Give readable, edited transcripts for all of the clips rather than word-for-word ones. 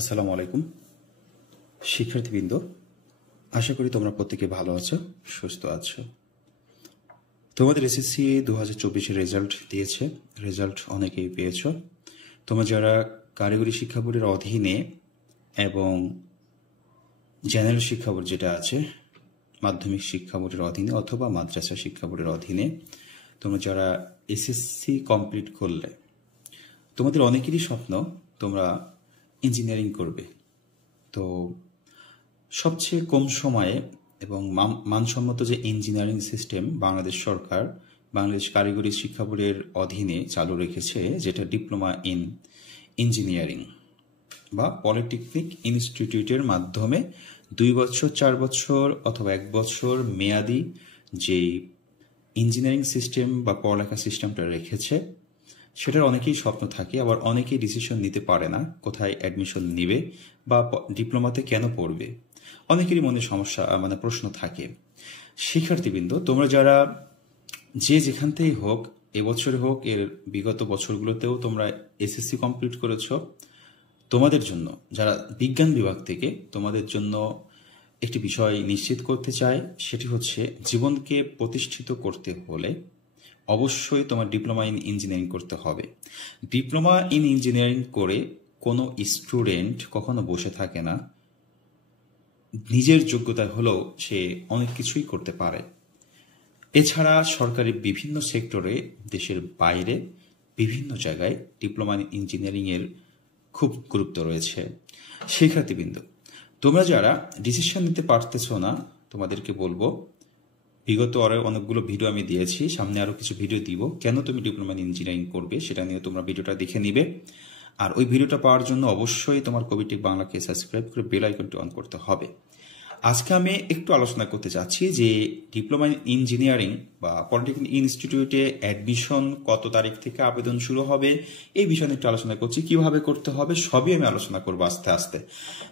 আসসালামু আলাইকুম শিক্ষার্থীবৃন্দ, আশা করি তোমরা প্রত্যেকে ভালো আছো, সুস্থ আছো। তোমাদের এসএসসি 2024 রেজাল্ট দিয়েছে, রেজাল্ট অনেকেই পেয়েছো। তোমরা যারা কারিগরি শিক্ষা বোর্ডের অধীনে এবং জেনারেল শিক্ষা বোর্ড যেটা আছে মাধ্যমিক শিক্ষা বোর্ডের অধীনে অথবা মাদ্রাসা শিক্ষা বোর্ডের অধীনে তোমরা যারা এসএসসি কমপ্লিট করলে, তোমাদের অনেকেরই স্বপ্ন তোমরা ইঞ্জিনিয়ারিং করবে। তো সবচেয়ে কম সময়ে এবং মানসম্মত যে ইঞ্জিনিয়ারিং সিস্টেম বাংলাদেশ সরকার বাংলাদেশ কারিগরি শিক্ষা বোর্ডের অধীনে চালু রেখেছে, যেটা ডিপ্লোমা ইন ইঞ্জিনিয়ারিং বা পলিটেকনিক ইনস্টিটিউটের মাধ্যমে 2 বছর 4 বছর অথবা 1 বছর মেয়াদি যে ইঞ্জিনিয়ারিং সিস্টেম বা পড়ালেখা সিস্টেমটা রেখেছে, সেটার অনেকেই স্বপ্ন থাকে। আবার অনেকেই ডিসিশন নিতে পারে না কোথায় অ্যাডমিশন নিবে বা ডিপ্লোমাতে কেন পড়বে। অনেকেরই মনে সমস্যা প্রশ্ন থাকে। শিক্ষার্থীবৃন্দ, তোমরা যারা যে যেখান থেকেই হোক, এবছরে হোক এর বিগত বছরগুলোতেও তোমরা এসএসসি কমপ্লিট করেছো, তোমাদের জন্য যারা বিজ্ঞান বিভাগ থেকে, তোমাদের জন্য একটি বিষয় নিশ্চিত করতে চাই, সেটি হচ্ছে জীবনকে প্রতিষ্ঠিত করতে হলে অবশ্যই তোমার ডিপ্লোমা ইন ইঞ্জিনিয়ারিং করতে হবে। ডিপ্লোমা ইন ইঞ্জিনিয়ারিং করে কোনো স্টুডেন্ট কখনো বসে থাকে না, নিজের যোগ্যতা হলেও সে অনেক কিছুই করতে পারে। এছাড়া সরকারি বিভিন্ন সেক্টরে দেশের বাইরে বিভিন্ন জায়গায় ডিপ্লোমা ইন ইঞ্জিনিয়ারিং এর খুব গুরুত্ব রয়েছে। শিক্ষার্থীবৃন্দ, তোমরা যারা ডিসিশন নিতে পারতেছো না, তোমাদেরকে বলবো, বিগত আরো অনেকগুলো ভিডিও আমি দিয়েছি, সামনে আরো কিছু ভিডিও দিব, কেন তুমি ডিপ্লোমা ইন ইঞ্জিনিয়ারিং করবে সেটা নিয়ে তোমরা ভিডিওটা দেখে নিবে। আর ওই ভিডিওটা পাওয়ার জন্য অবশ্যই তোমার কবিটেক বাংলাকে সাবস্ক্রাইব করে বেল আইকনটি অন করতে হবে। আজকে আমি একটু আলোচনা করতে চাচ্ছি যে ডিপ্লোমা ইন ইঞ্জিনিয়ারিং বা পলিটেকনিক ইনস্টিটিউটে অ্যাডমিশন কত তারিখ থেকে আবেদন শুরু হবে, এই বিষয়ে একটু আলোচনা করছি। কিভাবে করতে হবে সবই আমি আলোচনা করবো আস্তে আস্তে।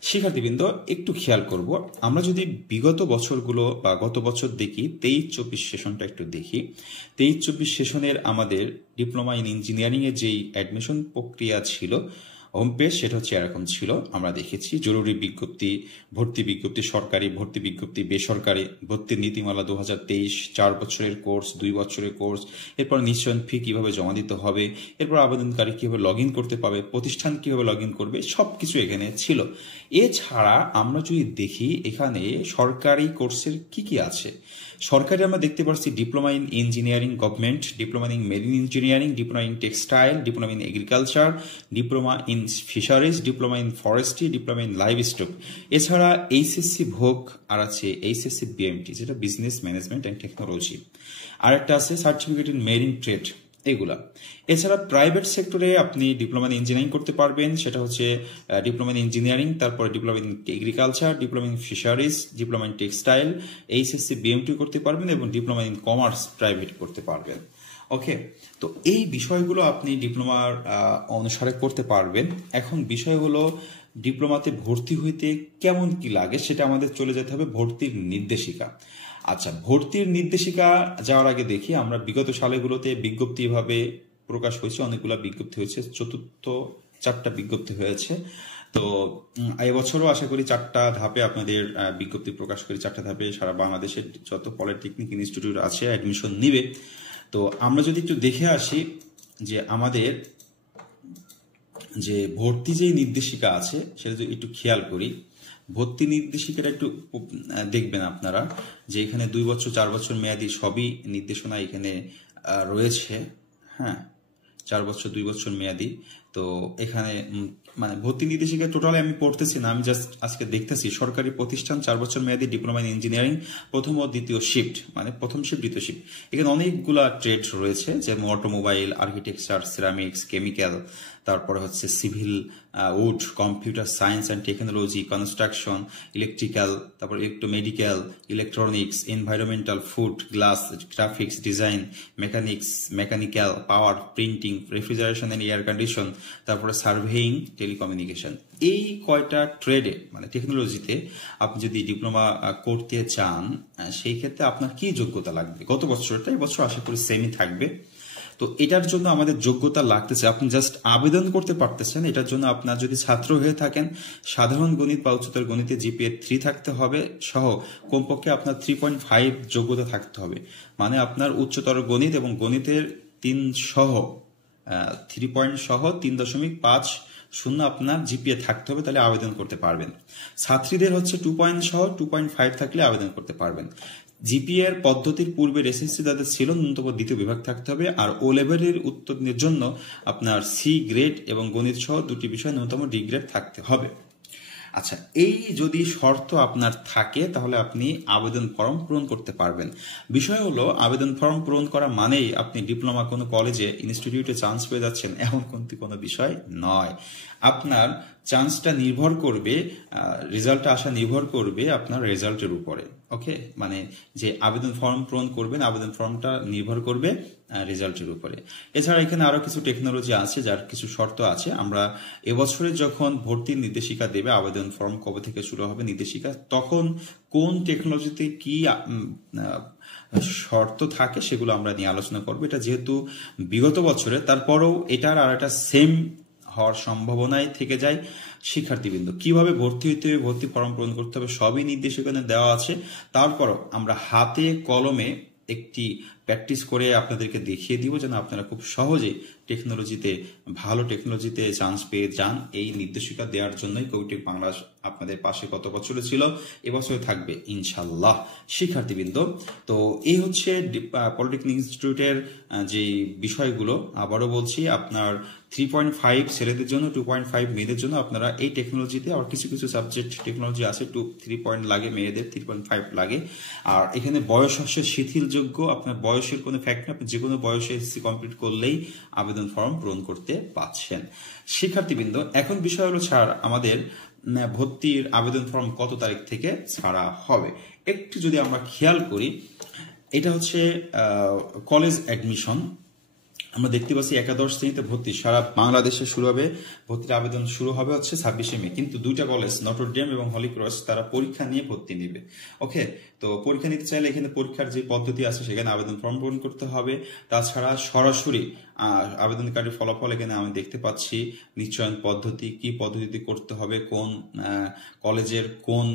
শিক্ষার্থীবৃন্দ, একটু খেয়াল করব, আমরা যদি বিগত বছরগুলো বা গত বছর দেখি, 23-24 সেশনটা একটু দেখি। 23-24 সেশনের আমাদের ডিপ্লোমা ইন ইঞ্জিনিয়ারিং এর যেই অ্যাডমিশন প্রক্রিয়া ছিল, হোম পেজ সেটা হচ্ছে এরকম ছিল। আমরা দেখেছি জরুরি বিজ্ঞপ্তি, ভর্তি বিজ্ঞপ্তি, সরকারি ভর্তি বিজ্ঞপ্তি, বেসরকারি ভর্তির নীতিমালা 2023, 4 বছরের কোর্স, 2 বছরের কোর্স, এরপর নিশ্চয়ন ফি কিভাবে জমা দিতে হবে, এরপর আবেদনকারী কিভাবে লগ ইন করতে পারবে, প্রতিষ্ঠান কিভাবে লগ ইন করবে, সবকিছু এখানে ছিল। এছাড়া আমরা যদি দেখি এখানে সরকারি কোর্সের কি কি আছে, সরকারি আমরা দেখতে পাচ্ছি diploma in engineering government, diploma in marine engineering, diploma in textile, diploma in agriculture, diploma in fisheries, diploma in forestry, diploma in live stock. এছাড়া এইচএসসি ভোগ আর আছে এইচএসসি বিএমটি, যেটা বিজনেস ম্যানেজমেন্ট অ্যান্ড টেকনোলজি। আর একটা আছে certificate in marine trade, এগুলা। এছাড়া private সেক্টরে আপনি ডিপ্লোমা ইন ইঞ্জিনিয়ারিং করতে পারবেন, সেটা হচ্ছে ডিপ্লোমা ইন ইঞ্জিনিয়ারিং, তারপরে diploma in agriculture, diploma in fisheries, diploma in textile, HSC BMT করতে পারবেন এবং ডিপ্লোমা ইন কমার্স প্রাইভেট করতে পারবেন। ওকে, তো এই বিষয়গুলো আপনি ডিপ্লোমার অনুসারে করতে পারবেন। এখন বিষয় হলো ডিপ্লোমাতে ভর্তি হইতে কেমন কি লাগে, সেটা আমাদের চলে যেতে হবে ভর্তির নির্দেশিকা। আচ্ছা, ভর্তির নির্দেশিকা যাওয়ার আগে দেখি আমরা বিগত সালগুলোতে বিজ্ঞপ্তি ভাবে প্রকাশ হয়েছে, অনেকগুলো বিজ্ঞপ্তি হয়েছে, 4টা বিজ্ঞপ্তি হয়েছে। তো এবছরও আশা করি 4টা ধাপে আপনাদের বিজ্ঞপ্তি প্রকাশ করে 4টা ধাপে সারা বাংলাদেশের যত পলিটেকনিক ইনস্টিটিউট আছে অ্যাডমিশন নিবে। তো আমরা যদি একটু দেখে আসি যে আমাদের যে ভর্তি যে নির্দেশিকা আছে সেটা যদি একটু খেয়াল করি, ভর্তি নির্দেশিকাটা একটু দেখবেন আপনারা যে এখানে 2 বছর 4 বছর মেয়াদি সবই নির্দেশনা এখানে রয়েছে। হ্যাঁ, 4 বছর 2 বছর মেয়াদি। তো এখানে ভর্তি নির্দেশিকা টোটালি আমি পড়তেছি না, আমি জাস্ট আজকে দেখতেছি। সরকারি প্রতিষ্ঠান 4 বছর মেয়াদি ডিপ্লোমা ইন ইঞ্জিনিয়ারিং, প্রথম ও দ্বিতীয় শিফট, প্রথম শিফট দ্বিতীয় শিফট। এখানে অনেকগুলা ট্রেড রয়েছে, যেমন অটোমোবাইল, আর্কিটেকচার, সিরামিক্স, কেমিক্যাল, তারপরে হচ্ছে civil, wood, computer science and technology, construction, electrical, তারপর electromedical, electronics, environmental, food, glass, graphics design, mechanics, mechanical, power, printing, refrigeration and air condition, তারপরে সার্ভেইং, টেলিকমিউনিকেশন। এই কয়টা ট্রেডে টেকনোলজিতে আপনি যদি ডিপ্লোমা করতে চান, সেই ক্ষেত্রে আপনার কি যোগ্যতা লাগবে? গত বছরটা, এই বছর আশা করি সেমই থাকবে। তো এটার জন্য আমাদের যোগ্যতা লাগতেছে, আপনি জাস্ট আবেদন করতে পারতেছেন। এটার জন্য আপনার যদি ছাত্র হয়ে থাকেন, সাধারণ গণিত বা উচ্চতর গণিতে জিপিএ 3 থাকতে হবে, সহ কমপক্ষে আপনার 3.5 যোগ্যতা থাকতে হবে। মানে আপনার উচ্চতর গণিত এবং গণিতের 3 সহ 3 পয়েন্ট সহ 3.50 আপনার জিপিএ থাকতে হবে, তাহলে আবেদন করতে পারবেন। ছাত্রীদের হচ্ছে 2 পয়েন্ট সহ 2.5 থাকলে আবেদন করতে পারবেন। জিপিএ এর পদ্ধতির পূর্বে এসএসসি যাদের ছিল ন্যূনতম দ্বিতীয় বিভাগ থাকতে হবে, আর ও লেভেলের উত্তীর্ণের জন্য আপনার সি গ্রেড এবং গণিত সহ 2টি বিষয় ন্যূনতম ডি গ্রেড থাকতে হবে। আচ্ছা, এই যদি শর্ত আপনার থাকে তাহলে আপনি আবেদন ফর্ম পূরণ করতে পারবেন। বিষয় হলো, আবেদন ফর্ম পূরণ করা মানেই আপনি ডিপ্লোমা কোনো কলেজে ইনস্টিটিউটে চান্স পেয়ে যাচ্ছেন এমন কিন্তু কোনো বিষয় নয়। আপনার চান্সটা নির্ভর করবে, রেজাল্টটা আসা নির্ভর করবে আপনার রেজাল্টের উপরে। ওকে, মানে যে আবেদন ফর্ম পূরণ করবেন, আবেদন ফর্মটা নির্ভর করবে রেজাল্টের উপরে। এছাড়া এখানে আরো কিছু টেকনোলজি আছে, যার কিছু শর্ত আছে। আমরা এবছরে যখন ভর্তির নির্দেশিকা দেবে, আবেদন ফর্ম কবে থেকে শুরু হবে নির্দেশিকা, তখন কোন টেকনোলজিতে কি শর্ত থাকে সেগুলো আমরা নিয়ে আলোচনা করবো। এটা যেহেতু বিগত বছরে, তারপরেও এটার আর একটা সেম হওয়ার সম্ভাবনায় থেকে যায়। শিক্ষার্থীবৃন্দ, কিভাবে ভর্তি হইতে হবে, ভর্তি ফর্ম পূরণ করতে হবে, সবই নির্দেশিকাতে দেওয়া আছে। তারপরও আমরা হাতে কলমে একটি প্র্যাকটিস করে আপনাদেরকে দেখিয়ে দিব, যেন আপনারা খুব সহজে টেকনোলজিতে, ভালো টেকনোলজিতে চান্স পেয়ে যান। এই নির্দেশিকা দেওয়ার জন্যই কবিটেক বাংলা আপনাদের পাশে গত বছরে ছিল, এবছরে থাকবে ইনশাল্লাহ। শিক্ষার্থীবৃন্দ, তো এই হচ্ছে পলিটেকনিক ইনস্টিটিউটের যে বিষয়গুলো। আবারও বলছি, আপনার 3.5 ছেলেদের জন্য, 2.5 মেয়েদের জন্য। আপনারা এই টেকনোলজিতে আর কিছু কিছু সাবজেক্ট টেকনোলজি আছে 3 পয়েন্ট লাগে, মেয়েদের 3.5 লাগে। আর এখানে বয়স হচ্ছে শিথিলযোগ্য, আপনার বয়সের কোনো ফ্যাক্ট না, আপনি যে কোনো বয়সে এসএসসি কমপ্লিট করলেই আবেদন ফর্ম পূরণ করতে পারছেন। শিক্ষার্থীবৃন্দ, এখন বিষয় হলো স্যার, আমাদের ভর্তির আবেদন ফর্ম কত তারিখ থেকে ছাড়া হবে একটু যদি আমরা খেয়াল করি। এটা হচ্ছে কলেজ অ্যাডমিশন। আমরা দেখতে পাচ্ছি একাদশ শ্রেণীতে ভর্তি সারা বাংলাদেশে শুরু হবে, ভর্তির আবেদন শুরু হবে হচ্ছে 26শে মে। কিন্তু দুইটা কলেজ, নটর ডেম এবং হলি ক্রস, তারা পরীক্ষা নিয়ে ভর্তি নেবে। ওকে, তো পরীক্ষা নিতে চাইলে এখানে পরীক্ষার যে পদ্ধতি আছে সেখানে আবেদন ফর্ম পূরণ করতে হবে। তাছাড়া সরাসরি আবেদনকারীর ফলাফল এখানে আমি দেখতে পাচ্ছি, নিশ্চয়ন পদ্ধতি, কি পদ্ধতিতে করতে হবে, কোন কলেজের কোন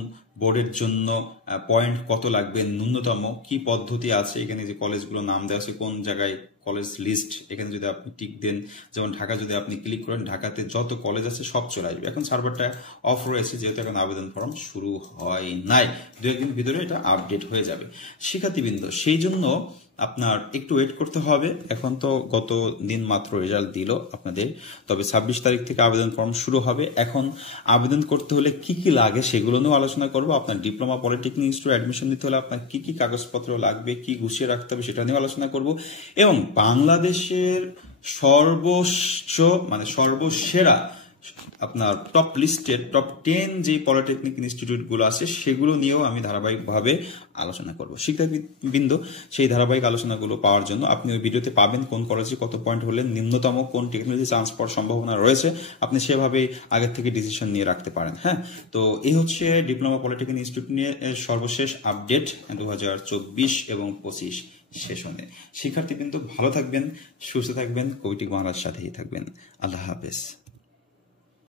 বোর্ডের জন্য পয়েন্ট কত লাগবে, ন্যূনতম কি পদ্ধতি আছে, এখানে যে কলেজগুলো নাম দেওয়া আছে, কোন জায়গায় কলেজ লিস্ট, এখানে যদি আপনি টিক দেন, যেমন ঢাকা যদি আপনি ক্লিক করেন, ঢাকাতে যত কলেজ আছে সব চলে আসবে। এখন সার্ভারটা অফ রয়েছে যেহেতু এখন আবেদন ফর্ম শুরু হয় নাই, 2-1 দিন ভিতরে এটা আপডেট হয়ে যাবে। শিক্ষার্থীবৃন্দ, সেই জন্য আপনার একটু ওয়েট করতে হবে। এখন তো গত দিন মাত্র রেজাল্ট দিল আপনাদের, তবে 26 তারিখ থেকে আবেদন ফর্ম শুরু হবে। এখন আবেদন করতে হলে কি কি লাগে সেগুলো নিয়েও আলোচনা করবো। আপনার ডিপ্লোমা পলিটেকনিক ইনস্টিটিউট অ্যাডমিশন নিতে হলে আপনার কি কি কাগজপত্র লাগবে, কি গুছিয়ে রাখতে হবে সেটা নিয়েও আলোচনা করব। এবং বাংলাদেশের সর্বোচ্চ মানে সর্বসেরা আপনার টপ লিস্টের টপ 10 যে পলিটেকনিক ইনস্টিটিউট গুলো আছে সেগুলো নিয়েও আমি ধারাবাহিকভাবে আলোচনা করব। শিক্ষার্থীবৃন্দ, সেই ধারাবাহিক আলোচনাগুলো পাওয়ার জন্য আপনি ওই ভিডিওতে পাবেন কোন কলেজে কত পয়েন্ট হলে নিম্নতম কোন টেকনোলজি চান্স পাওয়ার সম্ভাবনা রয়েছে, আপনি সেভাবে আগের থেকে ডিসিশন নিয়ে রাখতে পারেন। হ্যাঁ, তো এই হচ্ছে ডিপ্লোমা পলিটেকনিক ইনস্টিটিউট নিয়ে সর্বশেষ আপডেট 2024 এবং 25 সেশনে। শিক্ষার্থীবৃন্দ, ভালো থাকবেন, সুস্থ থাকবেন, কবিটেক বাংলার সাথেই থাকবেন। আল্লাহ হাফেজ।